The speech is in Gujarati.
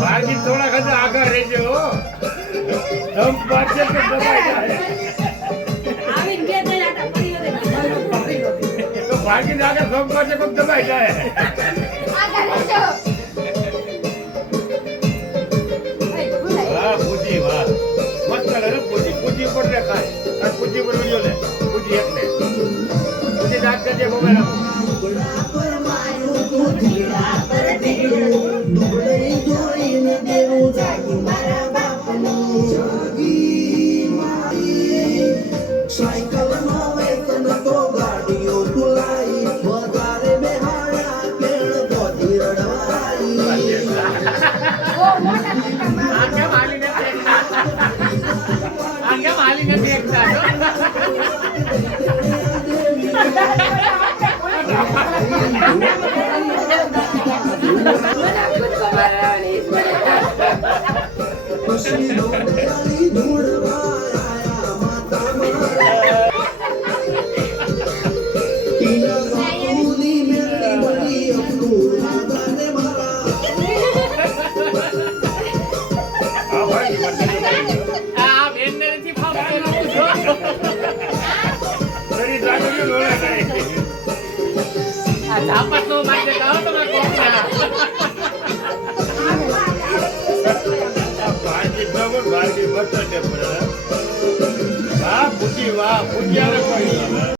બાકી થોડા ખજા આગળ રહેજો દમ પાછે તો દબાઈ જાય આવીને બે ત્રણ આટા પડી ગયો તો બાકી આગળ દમ પાછે કોક દબાઈ જાય આગળ રહેજો વાહ પૂજી વાહ મસ્ત લાગે પૂજી પૂજી ઉપર રે ખાય આ પૂજી પર વિડિયો લે પૂજી એકને પૂજી દાંત કરજે મોબાઈલ સાયકલ નો વેતન તો ગાડીઓ તુલાઈ વધારે બેહાડા કેળ પોતી રડવાઈ ઓ મોટા મોટા આગે માલીને દેખતા પછી ડોડાલી ધૂળવા આયા માતામાં ટીના બાપુની મેળી બળી અપનું દાદાને મારા આ ભાઈ આ બેનને નથી ફાવતો સરી જાગરી લોળે જાય આ ઝાપટનો માટે કહો તમે કોકના બાજી બતડે પડે વાહ પૂજી આરે કોઈ